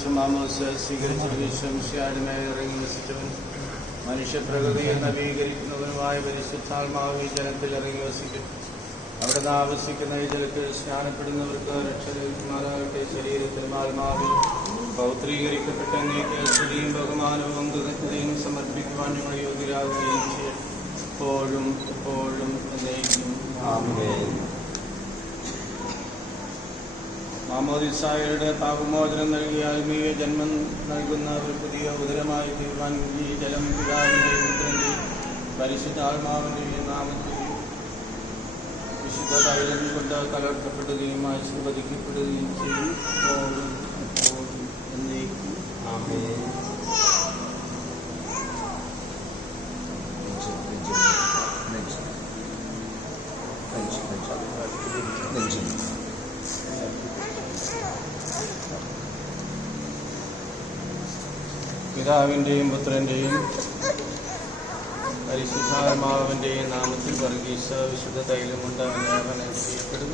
വെച്ച് മാമോദിസ സ്വീകരിച്ച വിശ്വംശിയാടുമായി ഇറങ്ങി വസിച്ചവൻ മനുഷ്യപ്രകൃതിയെ നവീകരിക്കുന്നവനുമായ പരിശുദ്ധാത്മാവ് ഈ ജലത്തിൽ ഇറങ്ങി വസിക്കും. അവിടെ താമസിക്കുന്ന ഈ ജലത്തിൽ സ്നാനപ്പെടുന്നവർക്ക് രക്ഷ ലഭിക്കുമാറാകട്ടെ. ശരീരത്തിലും ആത്മാവിൽ പൗത്രീകരിക്കപ്പെട്ട അങ്ങേക്ക് സ്തുതിയും ബഹുമാനവും കൃതജ്ഞതയും സമർപ്പിക്കുവാൻ ഞങ്ങൾ യോഗ്യരാകുകയും ചെയ്യും. എപ്പോഴും എപ്പോഴും എന്നേക്കും ആമേൻ. മാമോദിസായുടെ പാപമോചനം നൽകിയ ആത്മീയ ജന്മം നൽകുന്ന ഒരു പുതിയ ഉദരമായി തീരുവാൻ ഈ ജലം പിതാവിൻ്റെയും പുത്രൻ്റെയും പരിശുദ്ധാത്മാവിൻ്റെയും നാമത്തിൽ വിശുദ്ധ തൈലം കൊണ്ട് കലർത്തപ്പെടുകയും ആശീർവദിക്കപ്പെടുകയും ചെയ്യും. എപ്പോഴും എപ്പോഴും എന്നേക്കും ആമേൻ. പിതാവിൻ്റെയും പുത്രൻ്റെയും പരിശുദ്ധാത്മാവിൻ്റെയും നാമത്തിൽ വർഗീസ വിശുദ്ധ തൈലം കൊണ്ട് അവലേപനം ചെയ്യപ്പെടും.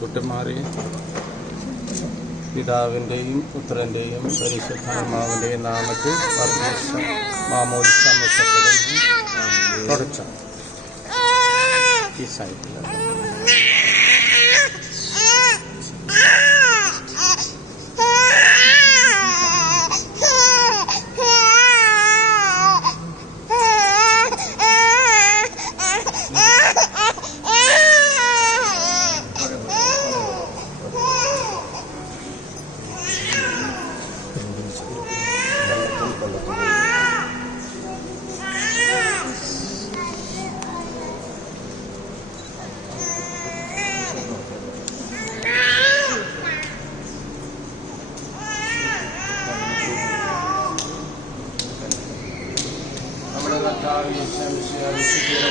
കുട്ടന്മാരെ പിതാവിൻ്റെയും പുത്രൻ്റെയും പരിശുദ്ധാത്മാവിൻ്റെയും നാമത്തിൽ വർഗീസ മാമോദിസ തുടച്ച ഈ സൈറ്റിൽ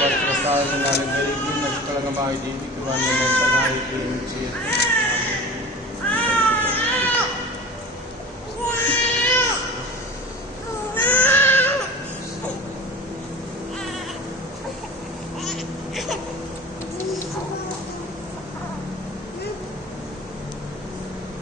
വസ്ത്രത്താൽ അലങ്കരിക്കുകയും നിഷ്കളങ്കമായി ജീവിക്കുവാൻ നമ്മളെ സഹായിക്കുകയും ചെയ്യും.